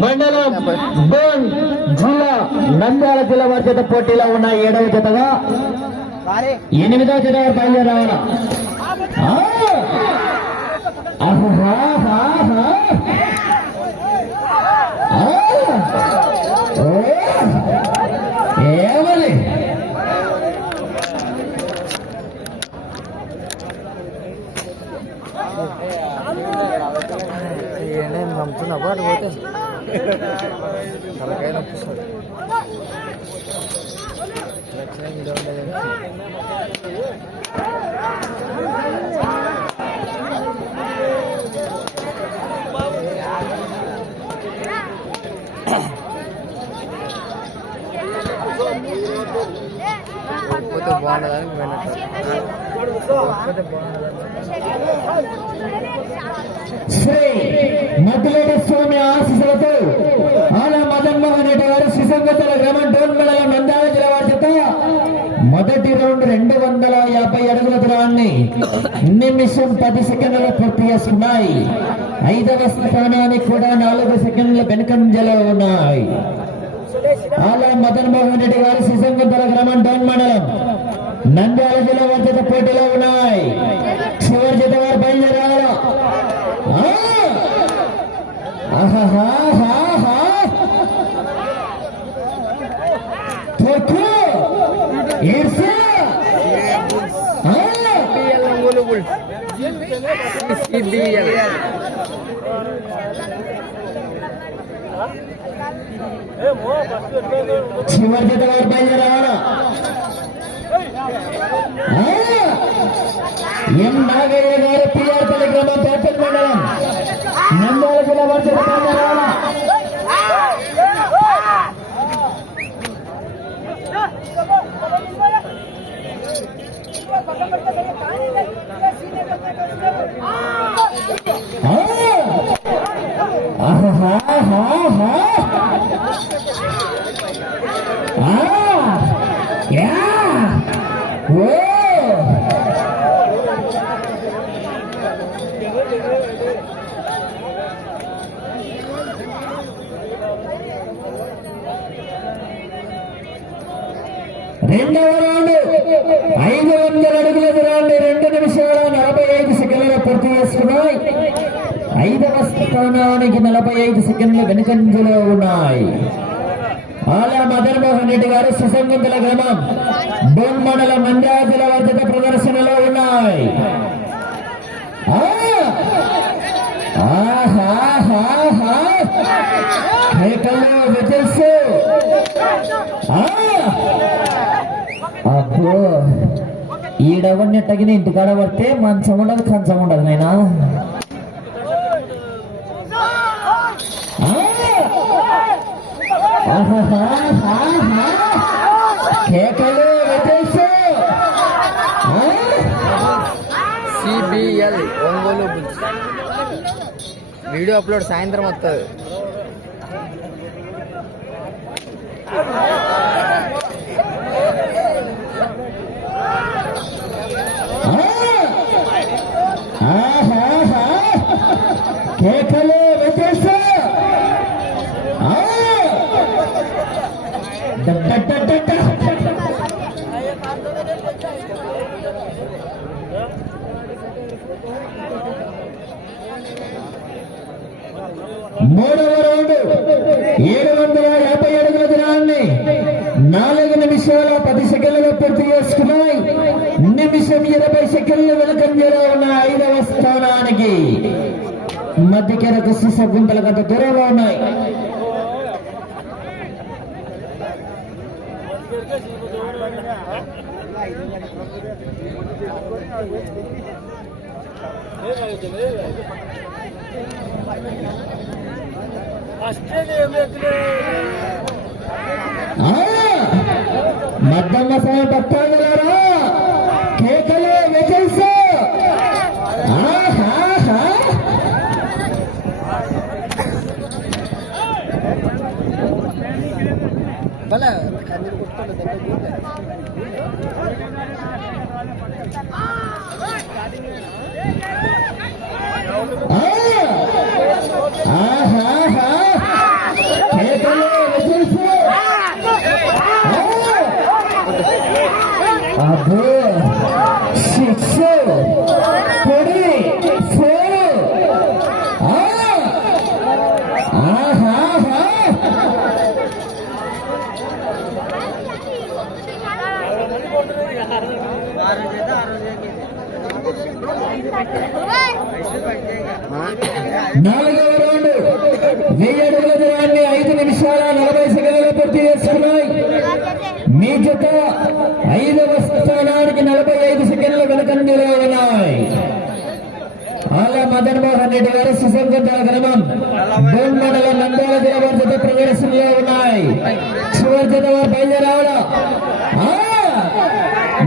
మండలం బోన్ జిల్లా నంద్యాల జిల్లా వారి చేత పోటీలో ఉన్న ఏడవ జతగా ఎనిమిదవ జత బయలుదేరావాలా ఆ! ఆహాహాహా! ఆ! ఓ! ఏమని నేను నమ్ముతున్నా అటు పోతే తలకాయ నొప్పిస్తుంది లక్షణం ఇలా ఉండేది పోతే బాగుండదని శ్రీ మద్దిలేటి స్వామి ఆశీస్సులతో ఆల మదన్ మోహన్ రెడ్డి గారు శిశంగతుల గ్రామం డోన్ మండలం నంద్యాల జిల్లా చేత మొదటి రౌండ్ రెండు వందల యాభై అడుగుల దూరాన్ని నిమిషం పది సెకండ్లు పూర్తి చేసుకున్నాయి ఐదవ స్థానానికి కూడా నాలుగు సెకండ్ల వెనుకంజలో ఉన్నాయి ఆలా మదన్ మోహన్ రెడ్డి గారు శిశంగతుల గ్రామం డోన్ మండలం నంద్యాల జిల్లా వారి పోటీలో ఉన్నాయి. చివరి చేత వారు బయలుదేరారు చివరి జత వారు బయలుదేరావాలా ఎం నాగయ్య గారు పిఆర్పల్లి గ్రామం పేపల్ మండలం నంద్యాల జిల్లా వారి చేత బయలుదేరావాలా ఆ! ఆహాహాహాహా! ఆ! యా! ఓ! రెండవ రౌండ్ ఐదు వందల అడుగుల దూరాన్ని రెండు నిమిషాల నలభై ఐదు సెకండ్ల పూర్తి చేసుకున్నాయి ఐదవ స్థానానికి నలభై ఐదు సెకండ్ల వెనుకంజలో ఉన్నాయి. ఆలా మదన్ మోహన్ రెడ్డి గారు సుసంగతుల గ్రామం. బోన్ మండలం మండ్యాజుల వర్ధిత ప్రదర్శనలో ఉన్నాయి. ఆ! ఆ! అబ్బో. ఈడవన్నీ తగిన ఇంటికాడ పడితే మంచం ఉండదు కంచం ఉండదు నైనా కేకలు! సిబిఎల్ ఒంగోలు వీడియో అప్లోడ్ సాయంత్రం వస్తుంది! కేకలు మూడవ రౌండ్ ఏడు వందల యాభై అడుగుల దినాన్ని నాలుగు నిమిషాల పది సెకండ్లుగా పూర్తి చేసుకున్నాయి. నిమిషం ఇరవై సెకండ్లు వెనుకంజలో ఉన్న ఐదవ స్థానానికి మధ్యకెరకు శిశ గుంతల గత దూరంలో ఉన్నాయి. ఆ! మద్దమ్మ సాయం భక్తాదులారా కేకలు విజల్స్ ఆహాహా! భలే కొట్టుకోండి దగ్గర ఆ! ఆహాహా. నాలుగవ రౌండ్. వెయ్యి అడుగుల దూరాన్ని ఐదు నిమిషాల నలభై సెకండ్లు పూర్తి చేస్తున్నాయి. మీ జత ఐదవ స్థానానికి నలభై ఐదు సెకండ్ల వెనకంజలో ఉన్నాయి. ఆల మదన్ మోహన్ రెడ్డి గారు సుసంగత గ్రామం. బోన్ మండలం నంద్యాల జిల్లా జత ప్రదర్శనలో ఉన్నాయి. చివరి జత వారు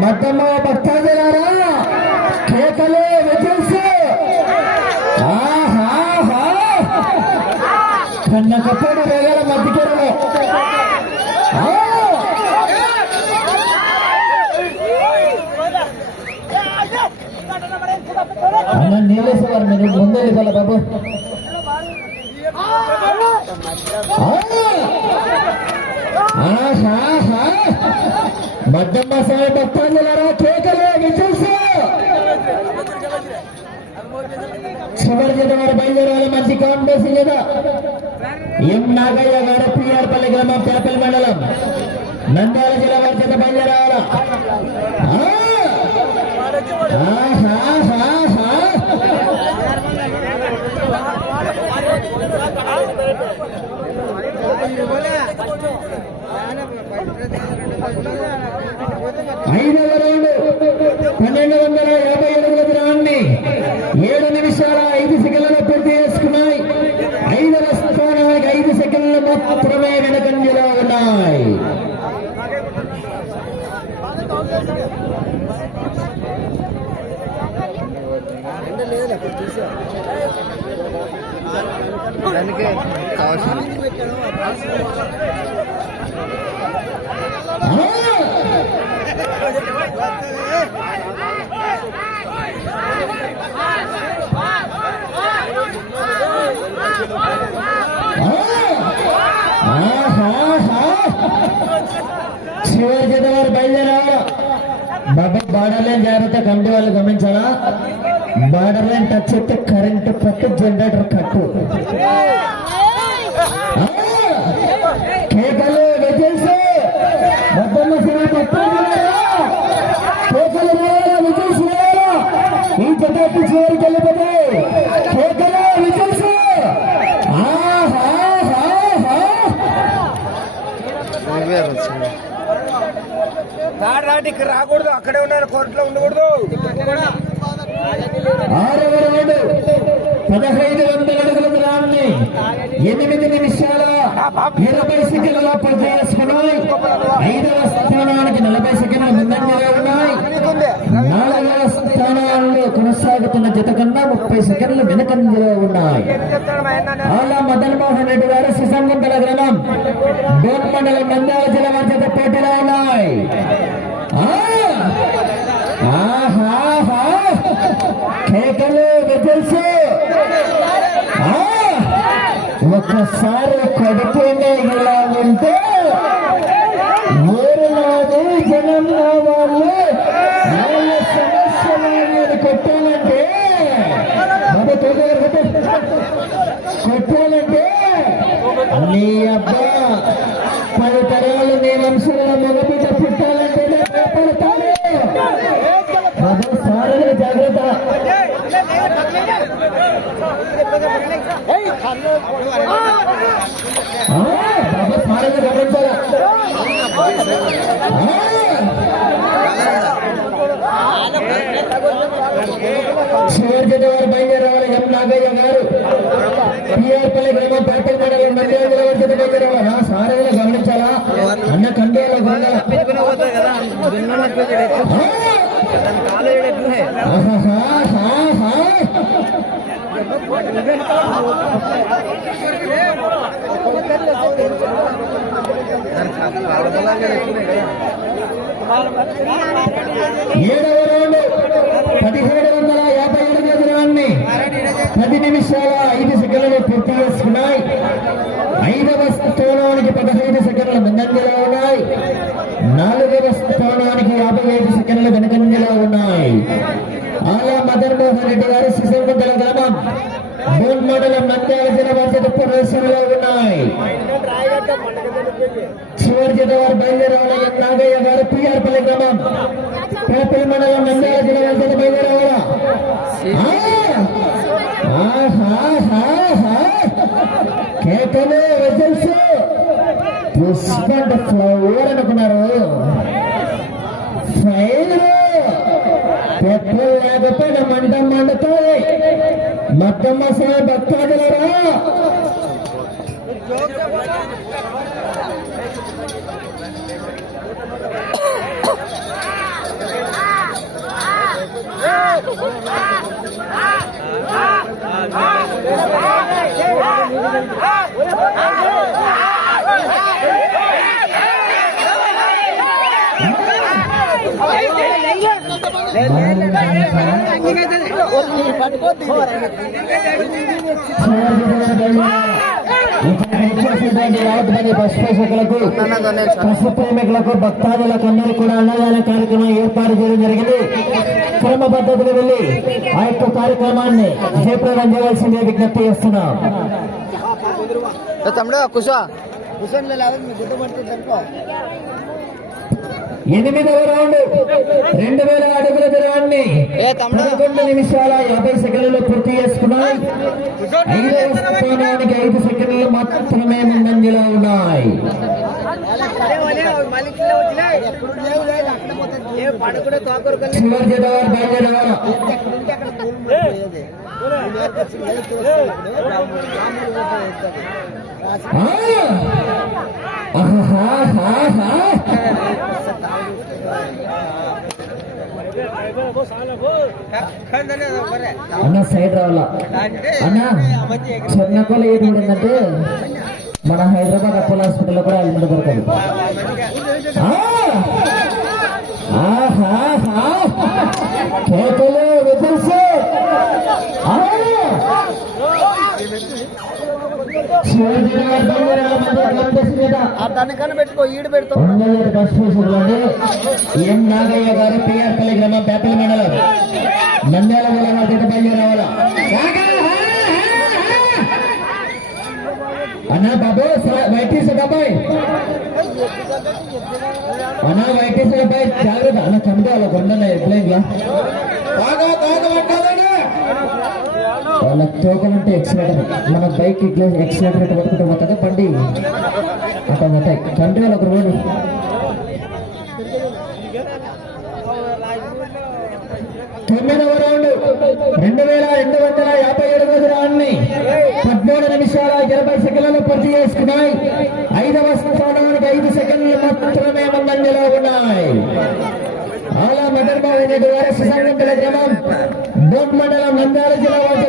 మతమ్మ మొత్తమ్మ కేకలే విజల్స్ కన్న కప్పడు వేగల మధ్యకెరలో. అన్న నీళ్ళేసేవారు నేను ముందే ఇవ్వాలి బాబు. ఆహాహా మద్దమ్మ సాయి భక్తాజలారా కేకలే విజల్స్ చివరి జత వారు బయలుదేరాలి మంచి కాంపిటీషన్ లేదా ఎం నాగయ్య గారు పిఆర్పల్లి గ్రామం పేపల్ మండలం నంద్యాల జిల్లా వారి చేత బయలుదేరాల ఐదవ రౌండ్ పన్నెండు వందల యాభై అడుగుల దూరాన్ని ఏడు నిమిషాల ఐదు సెకండ్లలో పూర్తి చేసుకున్నాయి ఐదవ స్థానానికి ఐదు సెకండ్లు మాత్రమే వెనకంజలో ఉన్నాయి దానికే కావాల్సింది. చివరి జత వారు బయలుదేరావా బాబా బార్డర్ జాగ్రత్త కమిటీ వాళ్ళు గమనించాలా? బార్డర్ లైన్ టచ్ అయితే కరెంట్ పట్టు జనరేటర్ కట్టు! కేకలు బొబ్బమ్మ కేకలు ఈ చివరికి వెళ్ళిపోతే కేకలు రాకూడదు అక్కడే ఉన్నారు కోర్టులో ఉండకూడదు. ఆరవ రౌండ్ పదహైదు వందల అడుగుల దూరాన్ని ఎనిమిది నిమిషాల ఇరవై సెకండ్ల పూర్తి ఐదవ స్థానానికి నలభై సెకండ్ల ముందంజలో ఉన్నాయి. నాలుగవ స్థానాల్లో కొనసాగుతున్న జత కన్నా ముప్పై సెకండ్లు వెనకంజలో ఉన్నాయి. ఆలా మదన్ మోహన్ రెడ్డి గారు సుసంగంతల గ్రామం బోన్ మండలం నంద్యాల జిల్లా మధ్య పోటీలో ఉన్నాయి ఆ! ఆహాహా! కేకలు విజల్స్ ఒకసారి ఒక్కసారి కొడితేనే ఇలా ఉంటే నాది జనం వాళ్ళు వాళ్ళ సమస్యలు కొట్టాలంటే కొట్టాలంటే నీ అబ్బా పది తరాలు నేను అంశంలో మగబిడ్డ పుట్టాలంటే భయపడతాను బాబు సారలు జాగ్రత్త. జత వారు బయలుదేరావాలి ఎం నాగయ్య గారు పిఆర్పల్లి గ్రామం పేపల్ మండలం గమనించాలా అన్న కండేలో ఏడవ రౌండ్ పదిహేడు వందల యాభై ఏడు దూరాన్ని పది నిమిషాల ఐదు సెకండ్లు పూర్తి చేసుకున్నాయి ఐదవ స్థానానికి పదహైదు సెకండ్ల ముందంజలో ఉన్నాయి. నాలుగవ స్థానానికి యాభై ఐదు సెకండ్ల వెనకంజలో ఉన్నాయి. మదన్మోహన్ రెడ్డి గారు శిశుగుంటల గ్రామం. మూడు మండలం నంద్యాల జిల్లా పరిషత్ ప్రదర్శనలో ఉన్నాయి. చివరి జత వారు బయలుదేరాలి నాగయ్య గారు పిఆర్పల్లి గ్రామం. పేపల్లి మండలం నంద్యాల జిల్లా పరిషత్ బయలుదేరాలా కేకలు రిజల్ట్స్. పుష్ప ఫ్లవర్ అనుకున్నారు. లేకపోయినా మంట మద్దమ్మ సాయి మసాలా భక్తాదులరా పశుపోషకులకు పశు ప్రేమికులకు భక్తాదులకు అందరూ కూడా అన్నదాన కార్యక్రమం ఏర్పాటు చేయడం జరిగింది. క్రమ పద్ధతిలో వెళ్ళి ఆ యొక్క కార్యక్రమాన్ని జయప్రదం చేయవలసిందే విజ్ఞప్తి చేస్తున్నాం. తమ్ముడు కూర్చో కూర్చొని లేకపోతే మీ గుడ్డ పడుతుంది అనుకో ఎనిమిదవ రౌండ్ రెండు వేల అడుగుల దూరాన్ని? పదకొండు నిమిషాల యాభై సెకండ్లు పూర్తి చేసుకున్నాయి ఐదవ స్థానానికి ఐదు సెకండ్లు మాత్రమే ముందంజలో ఉన్నాయి చివరి! అన్న సైడ్ రావాలా అన్న చెన్నకొల ఏది ఉండిందంటే మన హైదరాబాద్ అపోలో హాస్పిటల్లో కూడా అల్లుండి దొరకదు ఆ! ఆహాహా! కేకలు విజిల్స్ దానికన్నా పెట్టుకో ఈడు పెడతాం ఎం నాగయ్య గారు పిఆర్పల్లి గ్రామం పేపల్లి మండలం. నంద్యాల జిల్లా జత అన్నా బాబు వైటీస్ డబ్బాయి అన్నా వైటీస్ డబ్బాయి జాగ్రత్త అన్న చంపాలి కొండ ఎట్లయిన్ బాగా బాగా వాళ్ళకి వాళ్ళ తోకలుంటే ఎక్సిలేటర్ మన బైక్ ఇట్లా ఎక్సిలేటర్ ఇట్లా పట్టుకుంటే పోతుంది బండి. అట్లా పోతాయి. తండ్రి ఒక రోడ్డు తొమ్మిదవ రౌండ్ రెండు వేల రెండు వందల యాభై ఏడవ రౌండ్ని పద్మూడు నిమిషాల ఇరవై సెకండ్లు పూర్తి చేసుకున్నాయి. ఐదవ స్థానానికి ఐదు సెకండ్లు మాత్రమే ముందంజలో ఉన్నాయి. ఆలా మదర్బాబు రెడ్డి వారి సంఘం గ్రామం బోట్ మండలం నంద్యాల జిల్లా వారి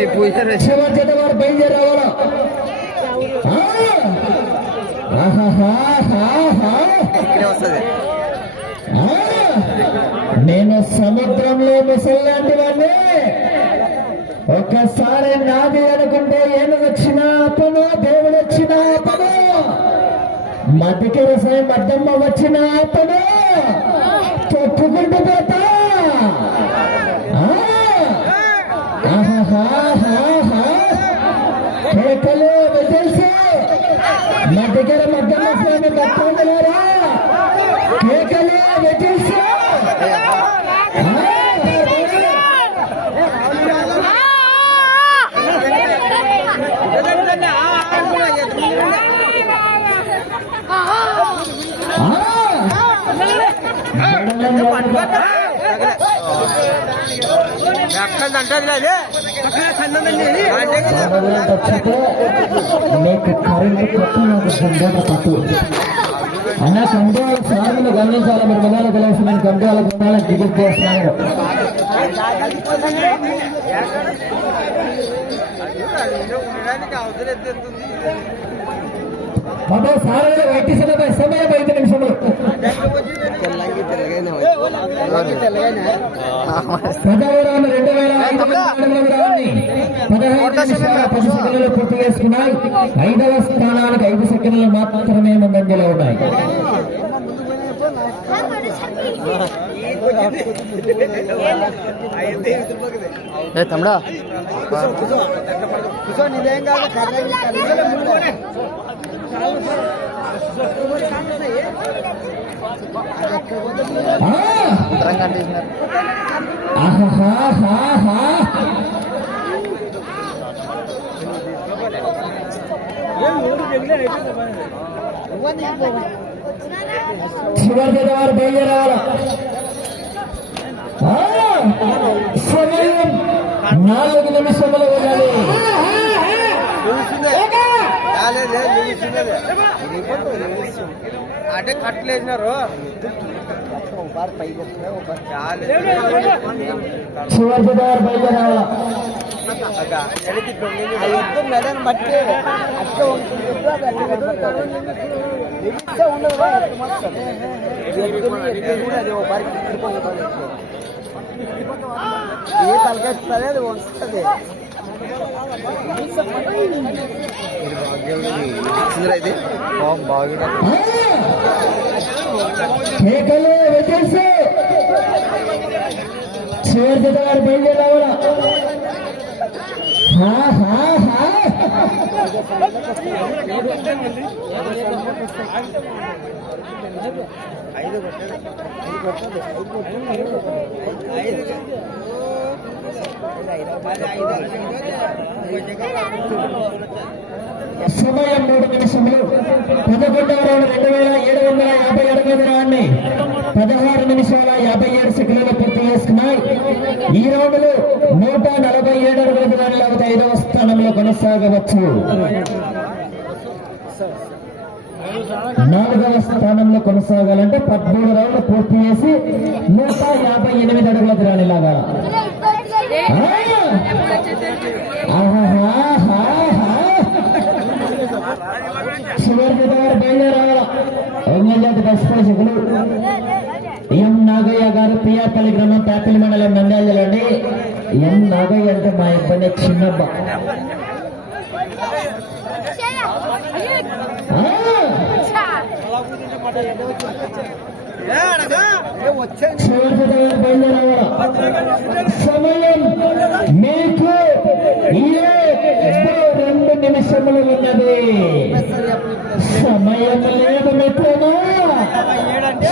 మీ పూజ చివరి జత వారు బయలుదేరావాలా? ఆ! ఆహాహాహాహా! ఇక్కడే వస్తుంది. ఆ! నేను సముద్రంలో ముసల్లాంటి వాడిని. ఒక్కసారి నాది అనుకుంటే ఏమి వచ్చినా అపను దేవుడు వచ్చిన అపను మధ్యకి రసాయి మద్దమ్మ వచ్చిన అపను తొక్కుకుంటూ పోతా. కేకలు విజిల్స్ మధ్యకర మద్దమ్మ స్వామి భక్తులారా కేకలు విజిల్స్ నీకు కరెంటు కొత్త నాకు సందేహం పట్టు అన్న కండోల సాగులు గమనించాలి మీరు మొదలు కలిసి నేను కండోల గుండాల దిగులు చేస్తున్నాను బాబా సాగులు వైటి సమయం ఐదు నిమిషములు సెకండ్లు పూర్తి చేసుకున్నాయి ఐదవ స్థానానికి ఐదు సెకండ్లు మాత్రమే ముందంజలో ఉన్నాయి ఏ తమ్ముడా కూర్చో నీదేం కాదు కర్ర ఆ! ఉత్తరం కనిపిస్తున్నారు ఆహాహాహాహా. చివరి వారు బయలుదేరాల ఆ! సమయం నాలుగు నిమిషములు ఉన్నది అంటే కట్టలేసినారు చివరి వారు బట్టి అట్లా ఉండదు అది ఏ తలకెత్తుంది అది వస్తుంది అయితే బాగా ఆ! కేకలు వెకేసి చివరి ఐదు ఐదు ఐదు హా హా సమయం మూడు నిమిషములు. పదకొండవ రౌండ్ రెండు వేల ఏడు వందల యాభై అడుగుల రౌండ్ని పదహారు నిమిషాల యాభై ఏడు సెకండ్లు పూర్తి చేసుకున్నాయి. ఈ రౌండ్లో నూట నలభై ఏడు అడుగుల దూరాన్ని లేకపోతే ఐదవ స్థానంలో కొనసాగవచ్చు. నాలుగవ స్థానంలో కొనసాగాలంటే పదమూడు రౌండ్లు పూర్తి చేసి నూట యాభై ఎనిమిది అడుగుల దూరాన్ని లాగాలి. దశపశకులు ఎం నాగయ్య గారు ప్రియాపల్లి గ్రామం పేపల్లి మండలం నంద్యాల జిల్లా అండి ఎం నాగయ్య అంటే మా ఇబ్బంది చిన్నబ్బ. ఆ! సమయం మీకు రెండు నిమిషములు ఉన్నది. సమయం లేదు మిత్రమా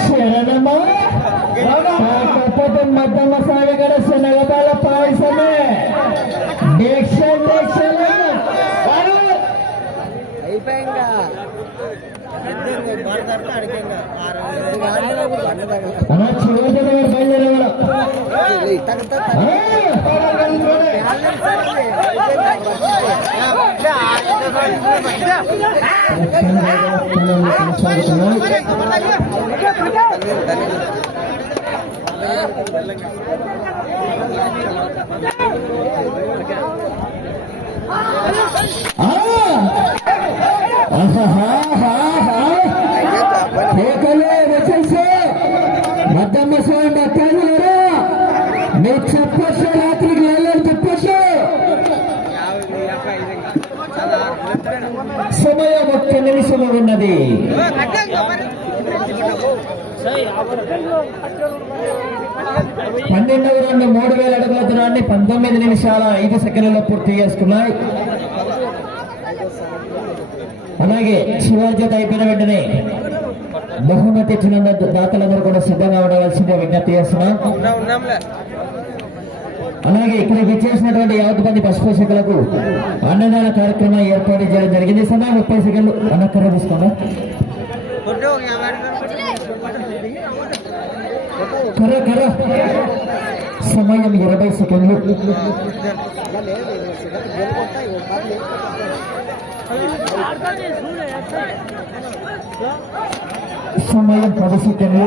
శరణమా కాకపోతే మద్దమ్మ సాగర శనగబాల పాయసమే దీక్ష దీక్షలు అయిపోయిందా అలా చివరి దగ్గర బయలుదేరేవాడు కేకలే వచ్చేసి మద్దమ్మ స్వామి అక్కడరా మీరు చెప్పొచ్చు రాత్రికి వెళ్ళని చెప్పొచ్చు సమయం ఒక్క నిమిషం ఉన్నది. పన్నెండవ రెండు మూడు వేల అడుగుల దూరాన్ని పంతొమ్మిది నిమిషాల ఐదు సెకండ్లలో పూర్తి చేసుకున్నాయి. అలాగే శివాజీ అయిపోయిన వెంటనే బహుమతి ఇచ్చిన దాతలందరూ కూడా సిద్ధంగా ఉండవలసిందే విజ్ఞప్తి చేస్తున్నాం. అలాగే ఇక్కడ విచ్చేసినటువంటి యావత్ మంది పశుపోషకులకు అన్నదాన కార్యక్రమం ఏర్పాటు చేయడం జరిగింది. సమయం ముప్పై సెకండ్లు అన్నకర్ర తీసుకోండి. కర్ర కర్ర. సమయం ఇరవై సెకండ్లు. సమయం పది సెకండ్లు.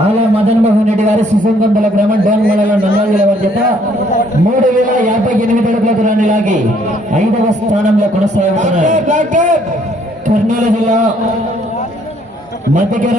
ఆల మదన్ మోహన్ రెడ్డి గారు శిశుగొందల గ్రామం డోన్ మండలం వారి చేత మూడు వేల యాభై ఎనిమిది అడుగుల దూరాన్ని లాగి ఐదవ స్థానంలో కొనసాగుతున్నారు. కర్నూలు జిల్లా మధ్యకర